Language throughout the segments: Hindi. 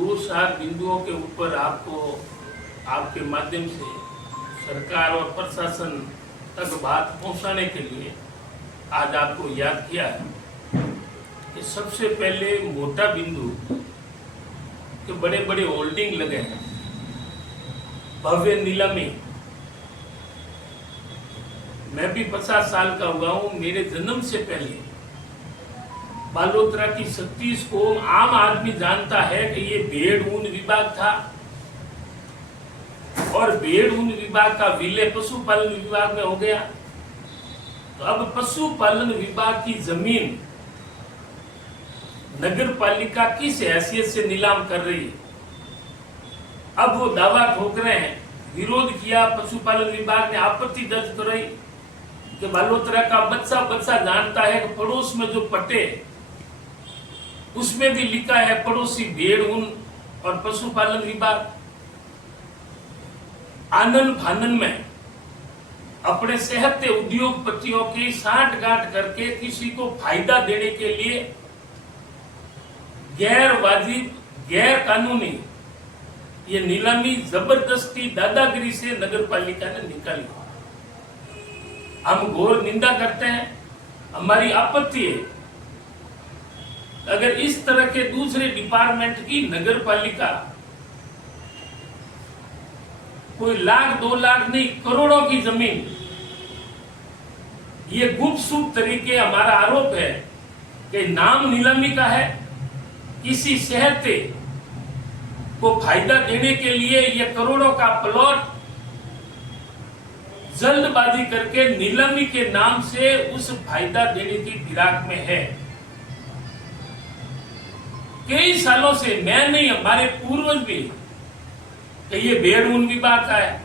दो चार बिंदुओं के ऊपर आपको आपके माध्यम से सरकार और प्रशासन तक बात पहुंचाने के लिए आज आपको याद किया है कि सबसे पहले मोटा बिंदु के बड़े बड़े होल्डिंग लगे हैं, भव्य नीलामी। मैं भी 50 साल का हुआ हूं। मेरे जन्म से पहले बालोतरा की 36 को आम आदमी जानता है कि ये भेड़ ऊन विभाग था और भेड़ ऊन विभाग का विलय पशुपालन विभाग में हो गया। तो अब पशुपालन विभाग की जमीन नगर पालिका किस हैसियत से नीलाम कर रही है। अब वो दावा ठोक रहे हैं, विरोध किया, पशुपालन विभाग ने आपत्ति दर्ज कराई कि बालोतरा का बच्चा बच्चा जानता है कि पड़ोस में जो पट्टे उसमें भी लिखा है पड़ोसी भेड़ ऊन और पशुपालन विभाग। आनन फानन में अपने सेहत उद्योगपतियों की साठगांठ करके किसी को फायदा देने के लिए गैर वाजिब गैर कानूनी ये नीलामी जबरदस्ती दादागिरी से नगर पालिका ने निकाली। हम घोर निंदा करते हैं, हमारी आपत्ति है अगर इस तरह के दूसरे डिपार्टमेंट की नगर पालिका कोई लाख 2 लाख नहीं करोड़ों की जमीन ये गुपसुप तरीके, हमारा आरोप है कि नाम नीलामी का है, किसी सेहत को फायदा देने के लिए ये करोड़ों का प्लॉट जल्दबाजी करके नीलामी के नाम से उस फायदा देने की फिराक में है। कई सालों से मैं नहीं, हमारे पूर्वज भी कि ये भेड़ ऊन विभाग का है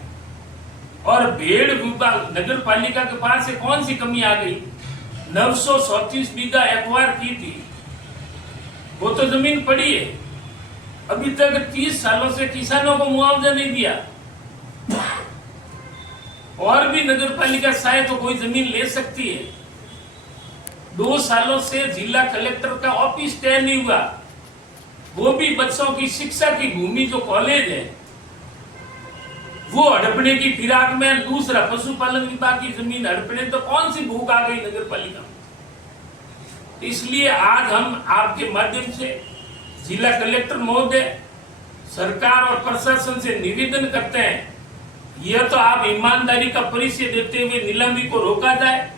और भेड़ विभाग नगर पालिका के पास से कौन सी कमी आ गई। 937 बीघा एक्वायर की थी, वो तो जमीन पड़ी है, अभी तक 30 सालों से किसानों को मुआवजा नहीं दिया। और भी नगर पालिका चाहे तो कोई जमीन ले सकती है। 2 सालों से जिला कलेक्टर का ऑफिस तय नहीं हुआ, वो भी बच्चों की शिक्षा की भूमि जो कॉलेज है वो हड़पने की फिराक में, दूसरा पशुपालन विभाग की जमीन हड़पने, तो कौन सी भूख आ गई नगर पालिका में। इसलिए आज हम आपके माध्यम से जिला कलेक्टर महोदय, सरकार और प्रशासन से निवेदन करते हैं, यह तो आप ईमानदारी का परिचय देते हुए नीलामी को रोका जाए,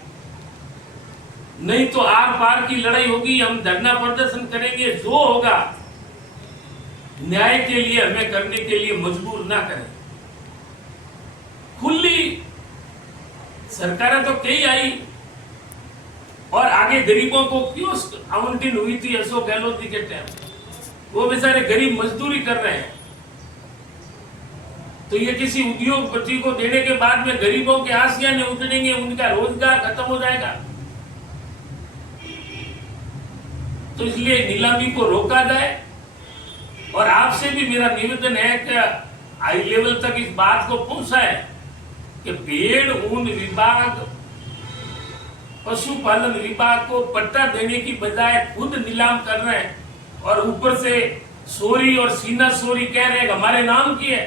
नहीं तो आर पार की लड़ाई होगी। हम धरना प्रदर्शन करेंगे, जो होगा न्याय के लिए हमें करने के लिए मजबूर ना करें। खुली सरकारें तो कई आई और आगे गरीबों को कियोस्क आवंटन हुई थी अशोक गहलोत जी के टाइम, वो बेचारे गरीब मजदूरी कर रहे हैं। तो ये किसी उद्योगपति को देने के बाद में गरीबों के आसियाने उतरेंगे, उनका रोजगार खत्म हो जाएगा। तो इसलिए नीलामी को रोका जाए और आपसे भी मेरा निवेदन है कि हाई लेवल तक इस बात को पहुंचाए कि भेड़ ऊन विभाग पशुपालन विभाग को पट्टा देने की बजाय खुद नीलाम कर रहे हैं और ऊपर से सोरी और सीना सोरी कह रहे हैं हमारे नाम की है।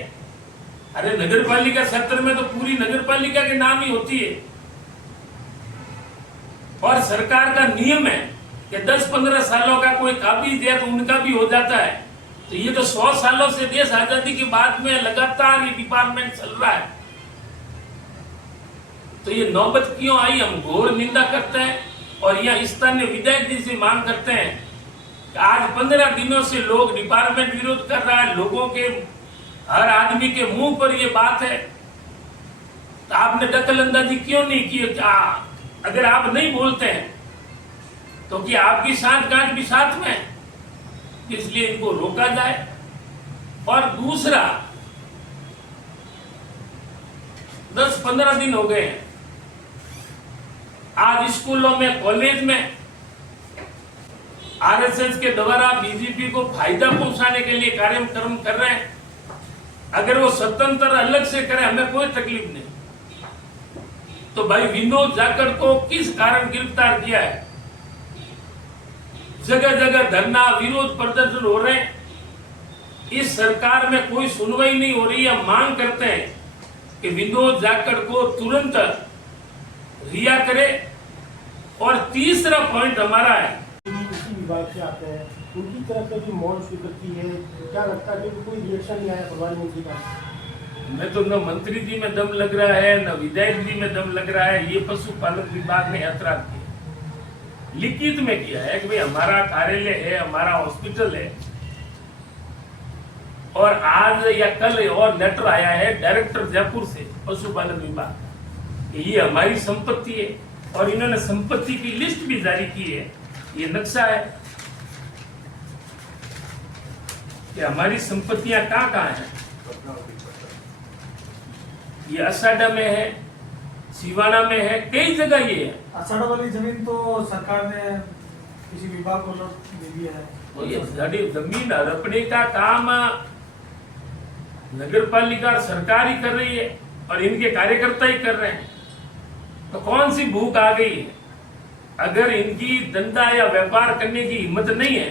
अरे नगर पालिका क्षेत्र में तो पूरी नगर पालिका के नाम ही होती है और सरकार का नियम है कि 10-15 सालों का कोई काबिज है तो उनका भी हो जाता है। तो ये तो 100 सालों से देश आजादी के बाद में लगातार ये डिपार्टमेंट चल रहा है। तो ये नौबत क्यों आई, हम घोर निंदा करते हैं और यह स्थानीय विधायक जी से मांग करते हैं कि आज 15 दिनों से लोग डिपार्टमेंट विरोध कर रहा है, लोगों के हर आदमी के मुंह पर ये बात है, तो आपने दखल अंदाजी क्यों नहीं की। अगर आप नहीं बोलते हैं तो कि आपकी साठगांठ भी साथ में, इसलिए इनको रोका जाए। और दूसरा, 10-15 दिन हो गए हैं, आज स्कूलों में कॉलेज में आरएसएस के द्वारा बीजेपी को फायदा पहुंचाने के लिए कार्यक्रम कर रहे हैं। अगर वो स्वतंत्र अलग से करें हमें कोई तकलीफ नहीं, तो भाई विनोद जाखड़ को किस कारण गिरफ्तार किया है। जगह जगह धरना विरोध प्रदर्शन हो रहे हैं, इस सरकार में कोई सुनवाई नहीं हो रही है। मांग करते हैं कि विनोद जाखड़ को तुरंत रिहा करे। और तीसरा पॉइंट हमारा है, इसी विभाग से आते हैं, उनकी तरफ से जो मौन स्वीकृति है, क्या लगता है कि कोई रिएक्शन नहीं आया प्रधानमंत्री का? मैं तो न मंत्री जी में दम लग रहा है, न विधायक जी में दम लग रहा है। ये पशुपालन विभाग ने ऐतराज किया, लिखित में किया है कि भाई हमारा कार्यालय है, हमारा हॉस्पिटल है, और आज या कल और लेटर आया है डायरेक्टर जयपुर से पशुपालन विभाग, ये हमारी संपत्ति है। और इन्होंने संपत्ति की लिस्ट भी जारी की है। ये नक्शा है कि हमारी संपत्तियां कहाँ कहाँ हैं। ये असाडा में है, सिवाना में है, कई जगह ये है। असाडा वाली जमीन तो सरकार ने किसी विभाग को दे दिया है। तो ये जमीन हड़पने का काम नगर पालिका सरकार ही कर रही है और इनके कार्यकर्ता ही कर रहे हैं। तो कौन सी भूख आ गई है? अगर इनकी धंधा या व्यापार करने की हिम्मत नहीं है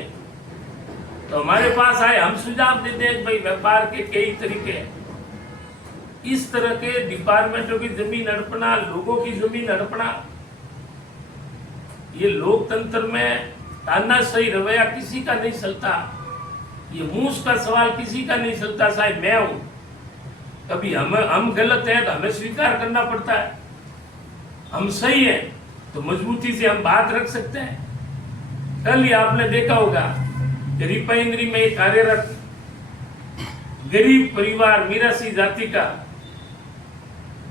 तो हमारे पास आए, हम सुझाव देते हैं भाई व्यापार के कई तरीके हैं। इस तरह के डिपार्टमेंटों की जमीन हड़पना, लोगों की जमीन हड़पना, ये लोकतंत्र में तानाशाही रवैया किसी का नहीं चलता। ये मूस का सवाल किसी का नहीं चलता। साहब मैं हूं, कभी हम गलत हैं तो हमें स्वीकार करना पड़ता है। हम सही हैं तो मजबूती से हम बात रख सकते हैं। कल ही आपने देखा होगा कि रिफाइनरी में कार्यरत गरीब परिवार, मीरासी जाति का,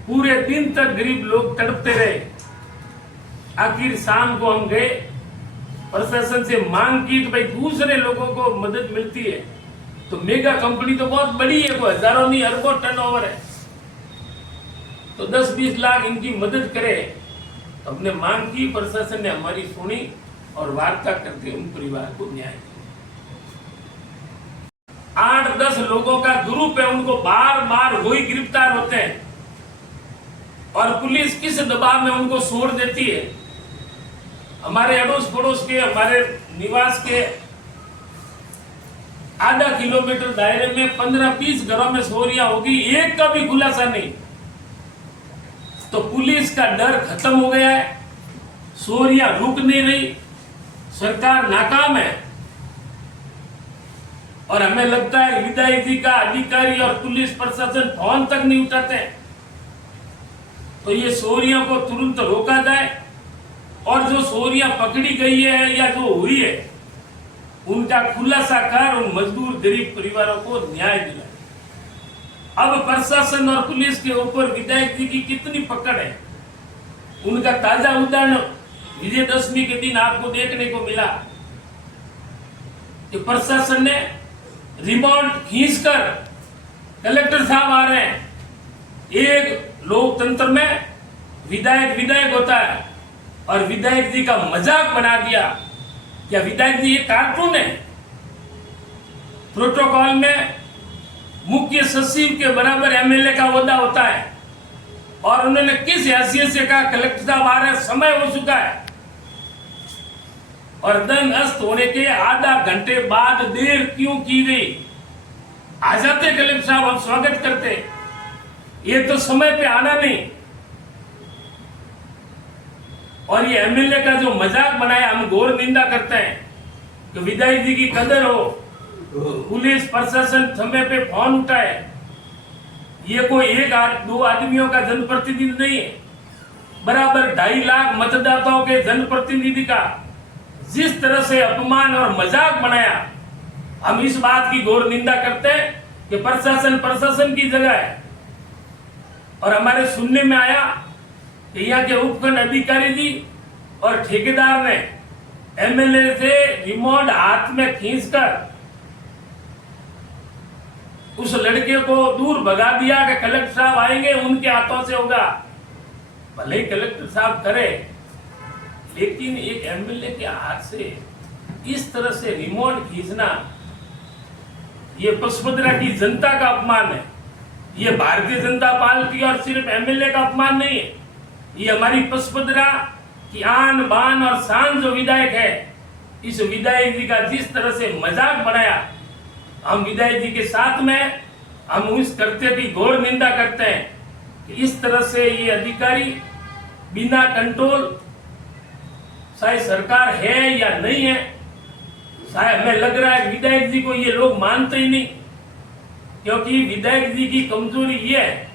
पूरे दिन तक गरीब लोग तड़पते रहे। आखिर शाम को हम गए, प्रशासन से मांग की कि भाई दूसरे लोगों को मदद मिलती है तो मेगा कंपनी तो बहुत बड़ी है, वो हजारों नहीं अरबों टर्नओवर है, तो 10-20 लाख इनकी मदद करे। तो हमने मांग की, प्रशासन ने हमारी सुनी और वार्ता करके उन परिवार को न्याय दिया। 8-10 लोगों का ग्रुप है, उनको बार बार वही गिरफ्तार होते हैं और पुलिस किस दबाव में उनको छोड़ देती है। हमारे अड़ोस पड़ोस के, हमारे निवास के आधा किलोमीटर दायरे में 15-20 घरों में चोरियां होगी, एक का भी खुलासा नहीं। तो पुलिस का डर खत्म हो गया है, चोरियां रुक नहीं रही, सरकार नाकाम है। और हमें लगता है विधायक जी का अधिकारी और पुलिस प्रशासन फोन तक नहीं उठाते। तो ये चोरियों को तुरंत रोका जाए और जो चोरियां पकड़ी गई है या जो हुई है उनका खुलासा कर उन मजदूर गरीब परिवारों को न्याय दिलाए। अब प्रशासन और पुलिस के ऊपर विधायक जी की कितनी पकड़ है, उनका ताजा उदाहरण विजयदशमी के दिन आपको देखने को मिला कि प्रशासन ने रिमांड खींचकर, कलेक्टर साहब आ रहे हैं। एक लोकतंत्र में विधायक होता है और विधायक जी का मजाक बना दिया। क्या विधायक जी ये कार्टून है? प्रोटोकॉल में मुख्य सचिव के बराबर एमएलए का ओहदा होता है और उन्होंने किस हैसियत से कहा कलेक्टर साहब आ रहे, समय हो चुका है। और दिन अस्त होने के आधा घंटे बाद देर क्यों की गई? आ जाते कलेक्टर साहब, हम स्वागत करते। ये तो समय पे आना नहीं। और ये एमएलए का जो मजाक बनाया, हम घोर निंदा करते हैं कि विधायक जी की कदर हो, पुलिस प्रशासन समय पे फोन उठाए। ये कोई 1-2 आदमियों का जनप्रतिनिधि नहीं है, बराबर 2.5 लाख मतदाताओं के जनप्रतिनिधि का जिस तरह से अपमान और मजाक बनाया, हम इस बात की घोर निंदा करते हैं कि प्रशासन की जगह है। और हमारे सुनने में आया कि यहाँ के उपखंड अधिकारी जी और ठेकेदार ने एमएलए से रिमोट हाथ में खींचकर उस लड़के को दूर भगा दिया कि कलेक्टर साहब आएंगे, उनके हाथों से होगा। भले ही कलेक्टर साहब करे, लेकिन एक एमएलए के हाथ से इस तरह से रिमोट खींचना, ये पचपदरा की जनता का अपमान है। ये भारतीय जनता पार्टी और सिर्फ एमएलए का अपमान नहीं है, ये हमारी पचपदरा की आन बान और शान जो विधायक है, इस विधायक जी का जिस तरह से मजाक बनाया, हम विधायक जी के साथ में हम उस कृत्य की घोर निंदा करते हैं कि इस तरह से ये अधिकारी बिना कंट्रोल, शायद सरकार है या नहीं है, शायद हमें लग रहा है विधायक जी को ये लोग मानते ही नहीं, क्योंकि विधायक जी की कमजोरी ये है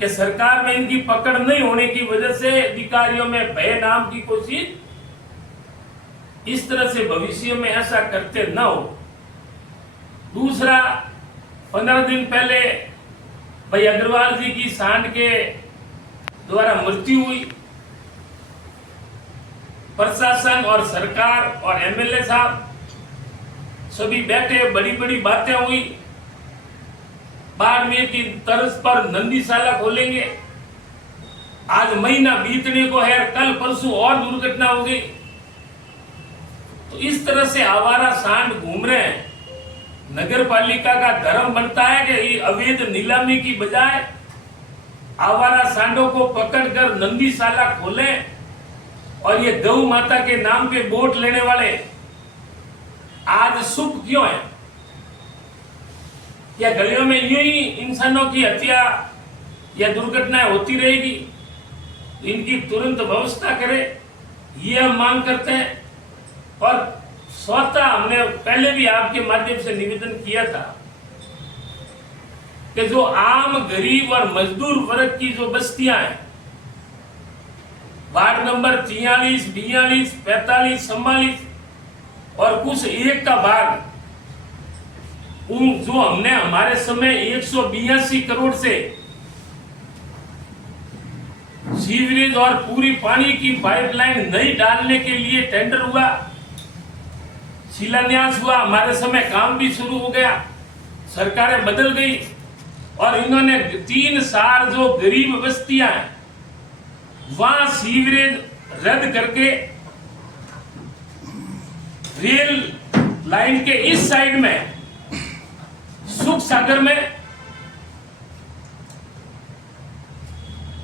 कि सरकार में इनकी पकड़ नहीं होने की वजह से अधिकारियों में भय नाम की कोशिश, इस तरह से भविष्य में ऐसा करते न हो। दूसरा, 15 दिन पहले भाई अग्रवाल जी की सांड के द्वारा मृत्यु हुई। प्रशासन और सरकार और एमएलए साहब सभी बैठे, बड़ी बड़ी बातें हुई। बाड़मेर की तर्ज पर नंदीशाला खोलेंगे। आज महीना बीतने को है, कल परसों और दुर्घटना हो गई। तो इस तरह से आवारा सांड घूम रहे हैं। नगर पालिका का धर्म बनता है कि अवैध नीलामी की बजाय आवारा सांडों को पकड़कर नंदीशाला खोलें, और ये गौ माता के नाम पे वोट लेने वाले आज सुख क्यों है? क्या गलियों में यूं ही इंसानों की हत्या या दुर्घटनाएं होती रहेगी? इनकी तुरंत व्यवस्था करे, ये हम मांग करते हैं। और स्वतः हमने पहले भी आपके माध्यम से निवेदन किया था कि जो आम गरीब और मजदूर वर्ग की जो बस्तियां हैं, वार्ड नंबर 43, 42, 45, 44 और कुछ एक का भाग, जो हमने हमारे समय 182 करोड़ से सीवरेज और पूरी पानी की पाइपलाइन नहीं डालने के लिए टेंडर हुआ, शिलान्यास हुआ, हमारे समय काम भी शुरू हो गया। सरकारें बदल गई और इन्होंने 3 साल जो गरीब बस्तियां हैं वहां सीवरेज रद्द करके रेल लाइन के इस साइड में सुख सागर में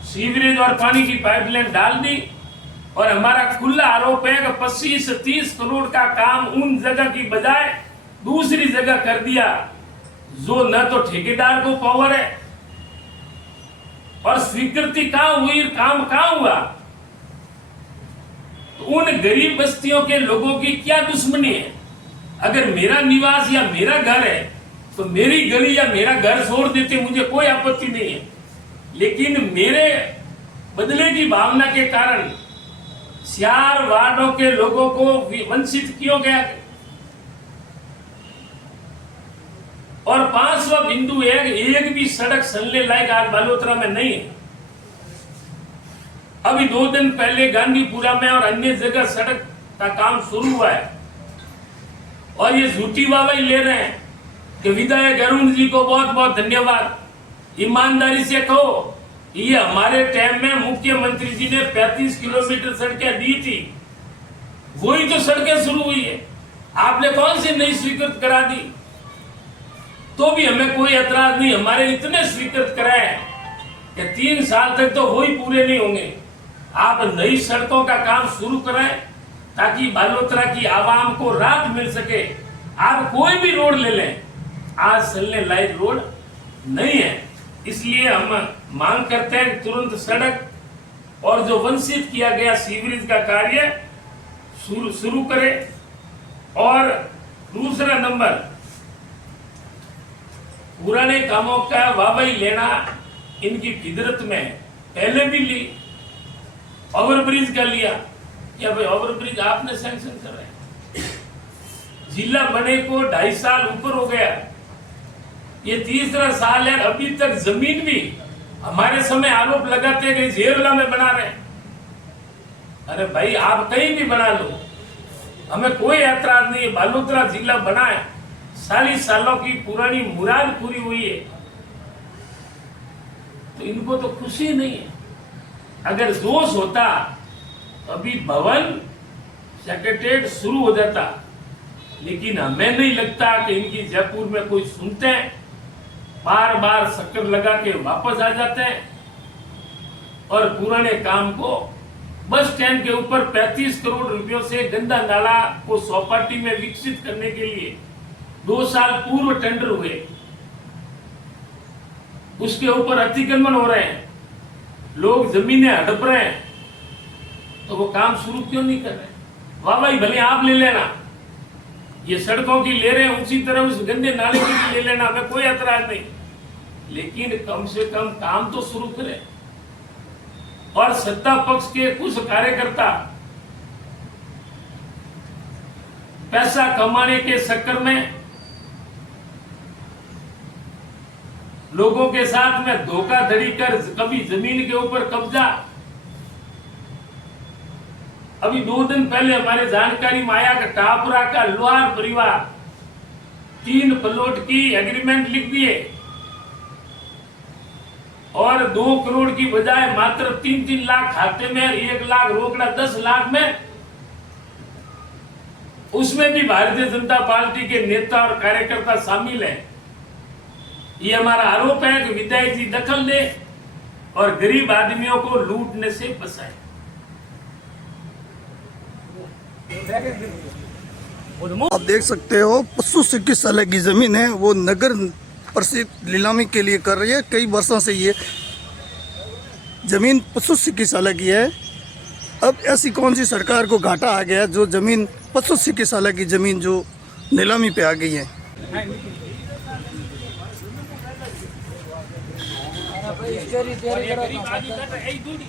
सीवरेज और पानी की पाइपलाइन डाल दी। और हमारा खुला आरोप है कि 25-30 करोड़ का काम उन जगह की बजाय दूसरी जगह कर दिया, जो न तो ठेकेदार को पावर है और स्वीकृति कहां हुई, काम कहां हुआ। तो उन गरीब बस्तियों के लोगों की क्या दुश्मनी है? अगर मेरा निवास या मेरा घर है तो मेरी गली या मेरा घर छोड़ देते, मुझे कोई आपत्ति नहीं है। लेकिन मेरे बदले की भावना के कारण 4 वार्डों के लोगों को वंचित किया गया। और 5वां बिंदु एक भी सड़क चलने लायक आज बालोतरा में नहीं है। अभी 2 दिन पहले गांधीपुरा में और अन्य जगह सड़क का काम शुरू हुआ है, और ये झूठी वाहवाही ले रहे हैं कि विधायक अरुण जी को बहुत बहुत धन्यवाद। ईमानदारी से कहो, ये हमारे टाइम में मुख्यमंत्री जी ने 35 किलोमीटर सड़कें दी थी, वही तो सड़कें शुरू हुई है। आपने कौन सी नई स्वीकृत करा दी? तो भी हमें कोई एतराज नहीं। हमारे इतने स्वीकृत कराए कि 3 साल तक तो वही पूरे नहीं होंगे। आप नई सड़कों का काम शुरू कराएं ताकि बालोतरा की आवाम को राहत मिल सके। आप कोई भी रोड ले लें, आज चलने लायक रोड नहीं है। इसलिए हम मांग करते हैं तुरंत सड़क और जो वंचित किया गया सीवरेज का कार्य शुरू करें। और दूसरा नंबर, पुराने कामों का वाहवाही लेना इनकी फितरत में है। पहले भी ली, ओवरब्रिज का लिया, क्या भाई ओवरब्रिज आपने सैंक्शन कर रहे हैं? जिला बने को 2.5 साल ऊपर हो गया, ये 3रा साल है, अभी तक जमीन भी हमारे समय आरोप लगाते हैं कि जेरला में बना रहे हैं। अरे भाई, आप कहीं भी बना लो, हमें कोई ऐतराज नहीं है। बालोतरा जिला बना है, 40 सालों की पुरानी मुराद पूरी हुई है, तो इनको तो खुशी नहीं है। अगर दोष होता अभी भवन सेक्रेटरीट शुरू हो जाता, लेकिन हमें नहीं लगता कि इनकी जयपुर में कोई सुनते हैं। बार बार चक्कर लगा के वापस आ जाते हैं और पुराने काम को, बस स्टैंड के ऊपर 35 करोड़ रुपयों से गंदा नाला को चौपाटी में विकसित करने के लिए 2 साल पूर्व टेंडर हुए, उसके ऊपर अतिक्रमण हो रहे हैं, लोग जमीनें हड़प रहे हैं, तो वो काम शुरू क्यों नहीं कर रहे? वाह भाई, भले आप ले लेना, ये सड़कों की ले रहे हैं, उसी तरह उस गंदे नाले की भी ले लेना, हमें कोई एतराज नहीं, लेकिन कम से कम काम तो शुरू करें। और सत्ता पक्ष के कुछ कार्यकर्ता पैसा कमाने के चक्कर में लोगों के साथ में धोखाधड़ी कर कभी जमीन के ऊपर कब्जा। अभी 2 दिन पहले हमारे जानकारी में आया कि टापरा का लोहार परिवार 3 प्लॉट की एग्रीमेंट लिख दिए और 2 करोड़ की बजाय मात्र 3-3 लाख खाते में, 1 लाख रोकड़ा 10 लाख में, उसमें भी भारतीय जनता पार्टी के नेता और कार्यकर्ता शामिल हैं। ये हमारा आरोप है कि विधायक जी दखल दे और गरीब आदमियों को लूटने से बचाए। आप देख सकते हो पशु चिकित्सालय की जमीन है, वो नगर परिषद नीलामी के लिए कर रही है। कई वर्षों से ये जमीन पशु चिकित्सालय की है। अब ऐसी कौन सी सरकार को घाटा आ गया जो जमीन पशु चिकित्सालय की जमीन जो नीलामी पे आ गई है। और ये गरीब आदमी बैठा है, दूरी